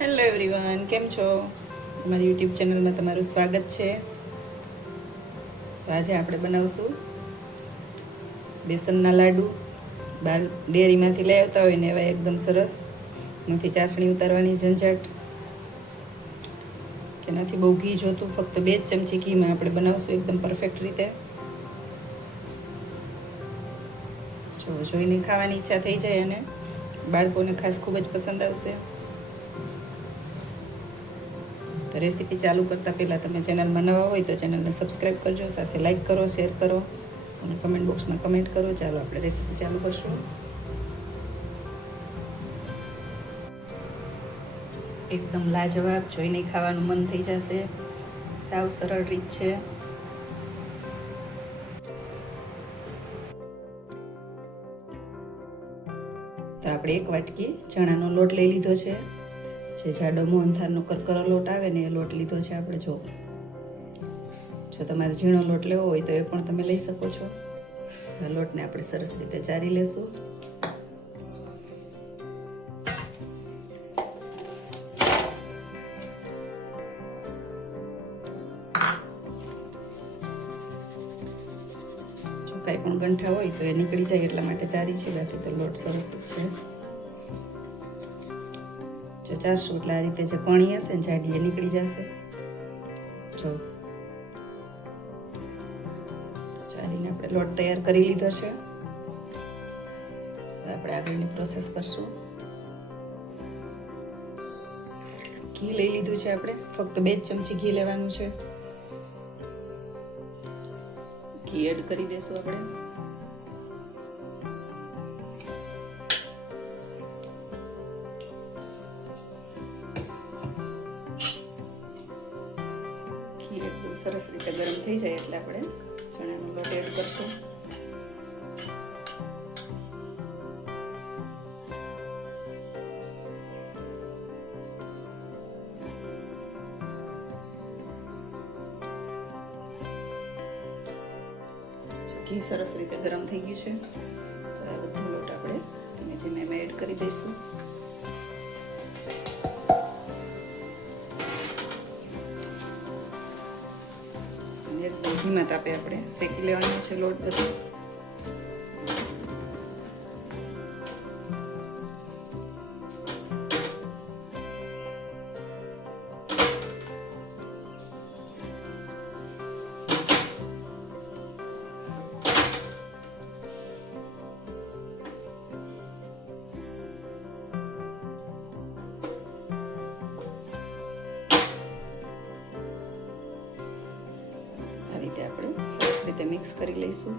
Hello everyone કેમ છો? મારી યુટ્યુબ ચેનલમાં તમારું સ્વાગત છે. તો આજે આપણે બનાવશું બેસનના લાડુ. બાર ડેરીમાંથી લઈ આવતા હોય ને એવા એકદમ સરસ. નથી ચાસણી ઉતારવાની ઝંઝટ. કે નથી બહુ ઘી જોતું, ફક્ત બે જ ચમચી ઘીમાં આપણે બનાવશું એકદમ પરફેક્ટ રીતે. જો જોઈને ખાવાની ઈચ્છા થઈ જાય અને બાળકોને ખાસ ખૂબ જ પસંદ આવશે. રેસીપી ચાલુ કરતાં પહેલાં તમે ચેનલમાં નવા હોય તો ચેનલને સબસ્ક્રાઈબ કરજો, સાથે લાઇક કરો શેર કરો અને કમેન્ટ બોક્સમાં કમેન્ટ કરો. ચાલો આપણે રેસીપી ચાલુ કરશું. એકદમ લાજવાબ જોઈને ખાવાનું મન થઈ જશે. સાવ સરળ રીત છે. તો આપણે એક વાટકી ચણાનો લોટ લઈ લીધો છે. જે જાડો મોહનથારનો કરકરો લોટ આવે ને એ લોટ લીધો છે આપણે, જો. જો તમારે ઝીણો લોટ લેવો હોય તો એ પણ તમે લઈ શકો છો. આ લોટને આપણે સરસ રીતે ચારી લેશું. કાંઈ પણ ગંઠા હોય તો એ નીકળી જાય એટલા માટે ચારી છે, બાકી તો લોટ સરસ છે. ચારશું એટલે આ રીતે જે કણી હશે ને જાડી એ નીકળી જશે. જો. ચારીને આપણે લોટ તૈયાર કરી લીધો છે. આપણે આગળની પ્રોસેસ કરશું. ઘી લઈ લીધું છે આપણે. ફક્ત બે ચમચી ઘી લેવાનું છે. ઘી એડ કરી દઈશું આપણે. સરસ રીતે ગરમ થઈ જાય એટલે આપણે ચણાનો લોટ એડ કરશું. ઘી સરસ રીતે ગરમ થઈ ગયું છે, તો આ બધો લોટ આપણે ધીમે ધીમે એડ કરી દઈશું. એકદમ તાપે આપણે. શેકી લેવાનો છે લોટ બધો. રીતે મિક્સ કરી લઈશું.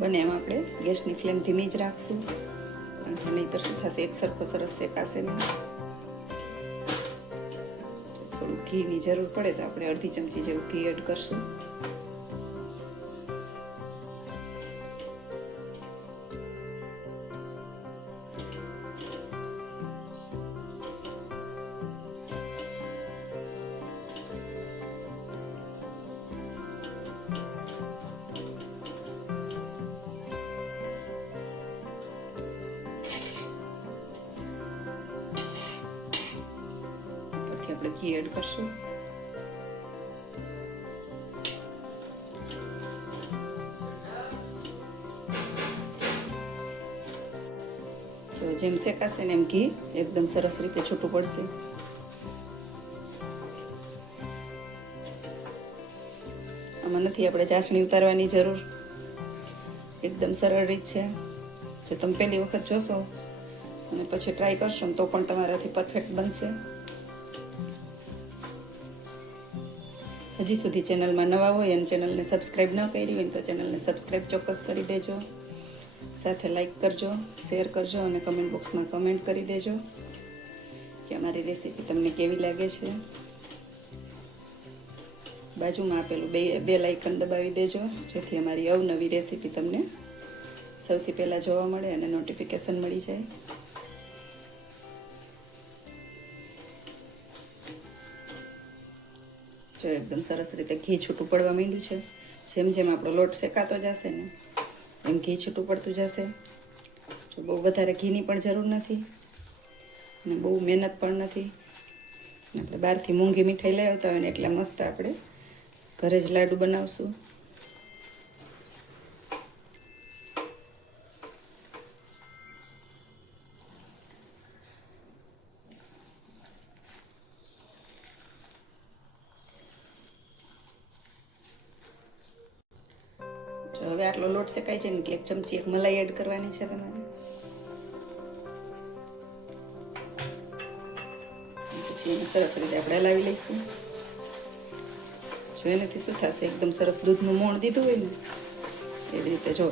બને એમ આપણે ગેસની ફ્લેમ ધીમી જ રાખશું. નહીંતર શું થશે, એક સરખો સરસ શેકાશે નહીં થોડું ઘીની જરૂર પડે તો આપણે અડધી ચમચી જેવું ઘી એડ કરશું. ઘી એડ કરશું જો જેમ શેકાશે ને એમ ઘી એકદમ સરસ રીતે છૂટું પડશે આમાં નથી આપણે ચાસણી ઉતારવાની જરૂર એકદમ સરળ રીત છે જે તમે પહેલી વખત જોશો અને પછી ટ્રાય કરશો તો પણ તમારાથી પરફેક્ટ બનશે હજી સુધી ચેનલમાં નવા હોય અને ચેનલને સબસ્ક્રાઈબ ન કરી હોય તો ચેનલને સબસ્ક્રાઈબ ચોક્કસ કરી દેજો. સાથે લાઈક કરજો શેર કરજો અને કમેન્ટ બોક્સમાં કમેન્ટ કરી દેજો કે અમારી રેસીપી તમને કેવી લાગે છે. બાજુમાં આપેલું બે બે લાઇકન દબાવી દેજો, જેથી અમારી અવનવી રેસીપી તમને સૌથી પહેલાં જોવા મળે અને નોટિફિકેશન મળી જાય. જો એકદમ સરસ રીતે ઘી છૂટું પડવા માંડ્યું છે. જેમ જેમ આપણો લોટ શેકાતો જશે ને, એમ ઘી છૂટું પડતું જશે. જો બહુ વધારે ઘીની પણ જરૂર નથી અને બહુ મહેનત પણ નથી. આપણે બહારથી મોંઘી મીઠાઈ લઈ આવતા હોય ને, એટલે મસ્ત આપણે ઘરે જ લાડુ બનાવશું જો હવે આટલો લોટ શેકાય છે ને એટલે એક ચમચી એક મલાઈ એડ કરવાની છે તમારે. પછી એને સરસ રીતે આપણે હલાવી લઈશું. જો એનાથી શું થશે? એકદમ સરસ દૂધનું મોણ દીધું હોય ને, એવી રીતે જો.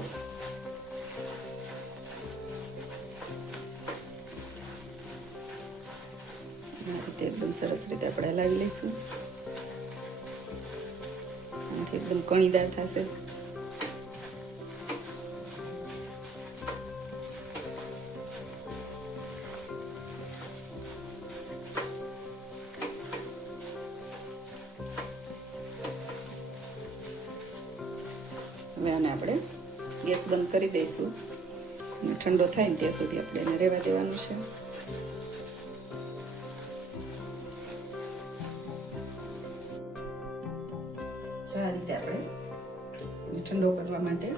આ રીતે એકદમ સરસ રીતે આપણે હલાવી લઈશું. આનાથી એકદમ કણીદાર થશે. હવે આને આપણે ગેસ બંધ કરી દઈશું. અને ઠંડો થાય ને ત્યાં સુધી આપણે એને રહેવા દેવાનું છે. જો આ રીતે આપણે ઠંડો કરવા માટે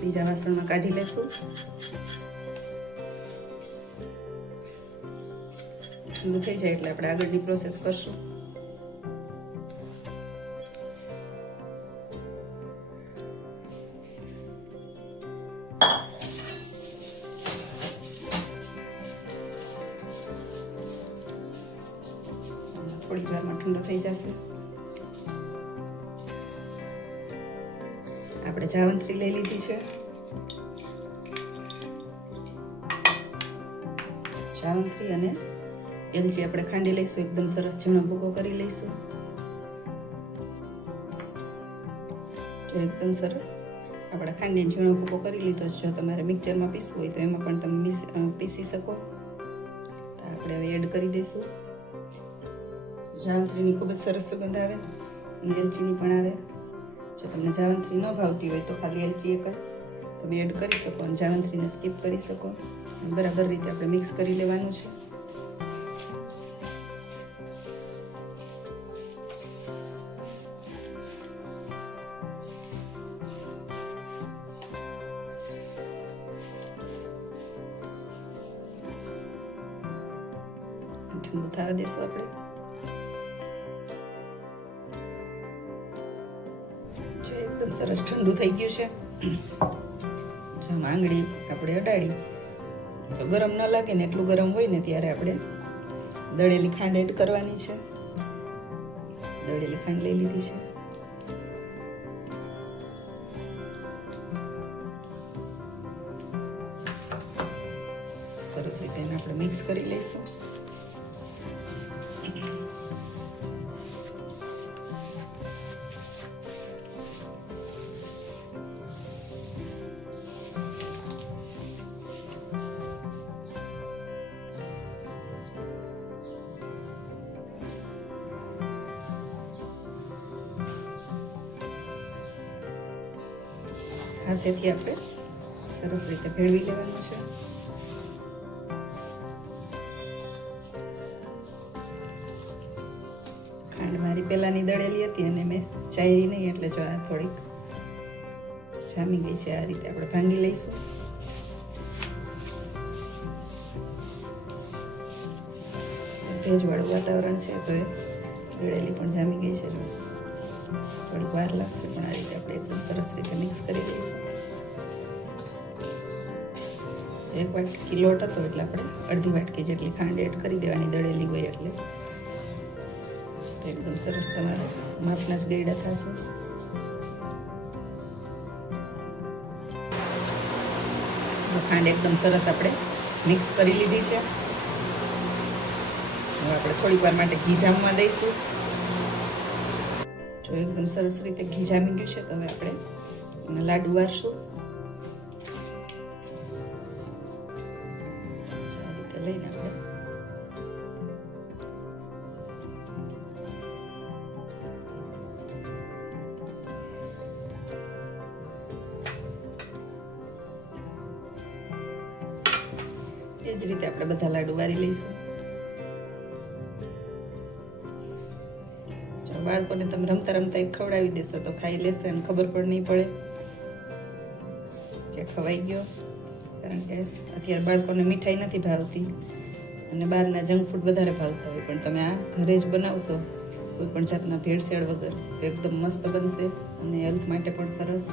બીજા વાસણમાં કાઢી લેશું. ઠંડુ થઈ જાય એટલે આપણે આગળની પ્રોસેસ કરશું. જાવંત્રી અને એલચી આપણે ખાંડી લઈશું, એકદમ સરસ ઝીણો ભૂકો કરી લઈશું. જો એકદમ સરસ. આપણે ખાંડીને ઝીણો ભૂકો કરી લીધો જો તમારે મિક્સરમાં પીસવું હોય તો એમાં પણ તમે પીસી શકો. તો આપણે હવે એડ કરી દઈશું. જાવંત્રીની ખૂબ જ સરસ સુગંધ આવે એલચીની પણ આવે. જો તમને જાવંત્રી ન ભાવતી હોય તો ખાલી એલચી એક જ. તમે એડ કરી શકો અને જાવંત્રીને સ્કીપ કરી શકો. બરાબર રીતે આપણે મિક્સ કરી લેવાનું છે. ઠંડુ થવા દેશું આપણે. જે એકદમ સરસ ઠંડુ થઈ ગયું છે. આમ આંગળી આપણે અડાડી તો ગરમ ન લાગે ને એટલું ગરમ હોય ને ત્યારે આપણે દળેલી ખાંડ એડ કરવાની છે. દળેલી ખાંડ લઈ લીધી છે. સરસ રીતે એને આપણે મિક્સ કરી લઈશું. હાથેથી આપણે સરસ રીતે ભેળવી લેવાનું છે. ખાંડ મારી પહેલાંની દળેલી હતી અને મેં ચાયરી નહીં એટલે જો આ થોડીક જામી ગઈ છે, આ રીતે આપણે ભાંગી લઈશું. ભેજવાળું વાતાવરણ છે, તો એ દળેલી પણ જામી ગઈ છે. થોડીક વાર લાગશે, પણ આ રીતે આપણે એકદમ સરસ રીતે મિક્સ કરી દઈશું. એક વાટકી લોટ હતો એટલે આપણે અડધી વાટકી જેટલી ખાંડ એડ કરી દેવાની, દળેલી હોય એટલે. તો એકદમ સરસ તમારે માપના જ ગેડા થશે. ખાંડ એકદમ સરસ આપણે મિક્સ કરી લીધી છે. હવે આપણે થોડીક વાર માટે ઘી જામવા દઈશું. જો એકદમ સરસ રીતે ઘી જામી ગયું છે, તો હવે આપણે લાડુ વારશું. લઈને આપણે એ જ રીતે આપણે બધા લાડુ વારી લઈશું. બાળકોને તમે રમતા રમતા એક ખવડાવી દેશો તો ખાઈ લેશે અને ખબર પણ નહીં પડે કે ખવાઈ ગયો. કારણ કે અત્યારે બાળકોને મીઠાઈ નથી ભાવતી અને બહારના જંક ફૂડ વધારે ભાવતા હોય. પણ તમે આ ઘરે જ બનાવશો કોઈ પણ જાતના ભેળસેળ વગર તો એકદમ મસ્ત બનશે અને હેલ્થ માટે પણ સરસ.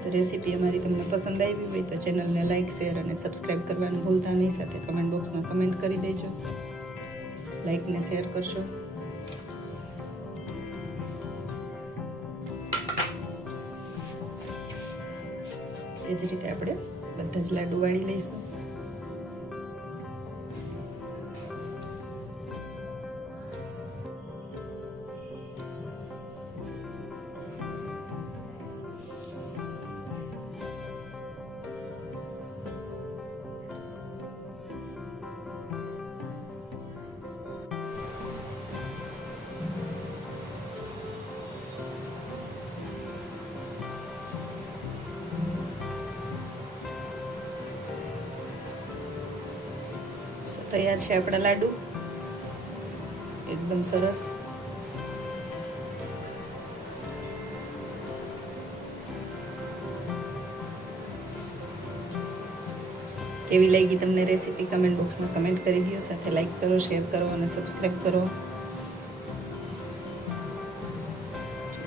તો રેસીપી અમારી તમને પસંદ આવી હોય તો ચેનલને લાઇક શેર અને સબસ્ક્રાઈબ કરવાનું ભૂલતા નહીં. સાથે કમેન્ટ બોક્સમાં કમેન્ટ કરી દેજો. લાઇક ને શેર કરશો એ જ રીતે આપણે બધા જ લાડુ વાળી લઈશું. તૈયાર છે આપણા લાડુ. એકદમ સરસ. કેવી લાગી તમને રેસીપી કમેન્ટ બોક્સમાં કમેન્ટ કરી દો સાથે લાઈક કરો શેર કરો અને સબસ્ક્રાઈબ કરો.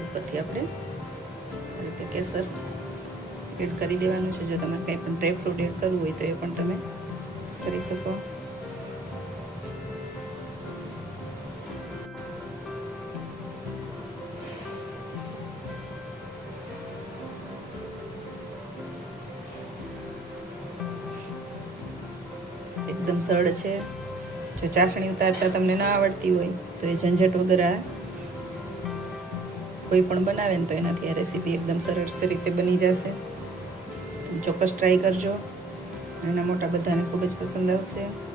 ઉપરથી આપણે આ રીતે કેસર એડ કરી દેવાનું છે. જો તમારે કંઈ પણ ડ્રાયફ્રૂટ એડ કરવું હોય તો એ પણ તમે કરી શકો. એકદમ સરળ છે. જો ચાસણી ઉતારતા તમને ન આવડતી હોય, તો એ ઝંઝટ વગર કોઈ પણ બનાવે ને તો એનાથી આ રેસીપી એકદમ સરસ રીતે બની જશે. ચોક્કસ ટ્રાય કરજો. નાના મોટા બધાને ખૂબ જ પસંદ આવશે.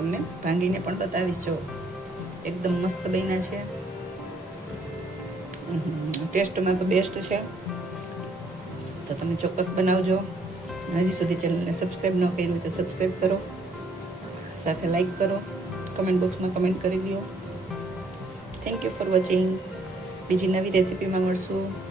તમને ભાંગીને પણ બતાવીશ. જો, એકદમ મસ્ત બન્યા છે. ટેસ્ટમાં તો બેસ્ટ છે. તો તમે ચોક્કસ બનાવજો. હજી સુધી ચેનલને સબસ્ક્રાઈબ ન કર્યું હોય તો સબસ્ક્રાઈબ કરો. સાથે લાઈક કરો. કમેન્ટ બોક્સમાં કમેન્ટ કરી દો. થેન્ક યુ ફોર વોચિંગ બીજી નવી રેસીપીમાં મળશું.